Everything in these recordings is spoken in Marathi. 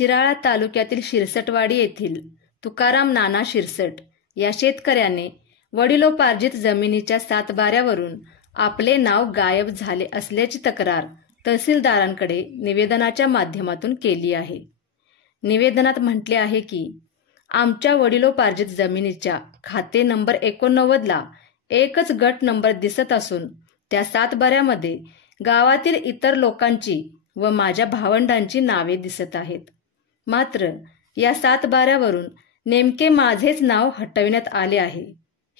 शिराळा तालुक्यातील शिरसटवाडी येथील तुकाराम नाना शिरसट या शेतकऱ्याने वडिलोपार्जित जमिनीच्या सातबाऱ्यावरून आपले नाव गायब झाले असल्याची तक्रार तहसीलदारांकडे निवेदनाच्या माध्यमातून केली आहे। निवेदनात म्हटले आहे की आमच्या वडिलोपार्जित जमिनीच्या खाते नंबर 89 ला एकच गट नंबर दिसत असून त्या सातबाऱ्यामध्ये गावातील इतर लोकांची व माझ्या भावंडांची नावे दिसत आहेत। मात्र या सातबाऱ्यावरून नेमके माझेच नाव हटविण्यात आले आहे।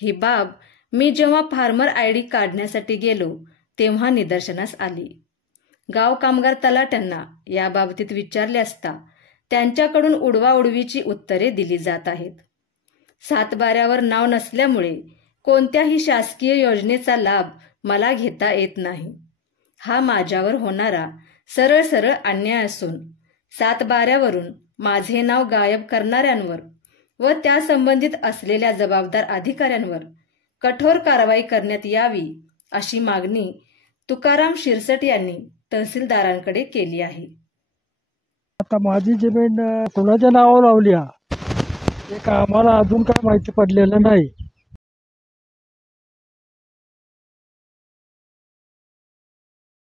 ही बाब मी जेव्हा फार्मर आयडी काढण्यासाठी गेलो तेव्हा निदर्शनास आली। गाव कामगार तलाट्यांना या बाबतीत विचारले असता त्यांच्याकडून उडवाउडवीची उत्तरे दिली जात आहेत। सातबाऱ्यावर नाव नसल्यामुळे कोणत्याही शासकीय योजनेचा लाभ मला घेता येत नाही। हा माझ्यावर होणारा सरळ सरळ अन्याय असून सातबाऱ्यावरून माझे नाव गायब करणाऱ्यांवर व त्या संबंधित असलेल्या जबाबदार अधिकाऱ्यांवर कठोर कारवाई करण्यात यावी अशी मागणी तुकाराम शिरसट यांनी तहसीलदारांकडे केली आहे। आता माझी जमीन कोणाच्या नावावर लावली हा एक आम्हाला अजून काय माहिती पडलेलं नाही।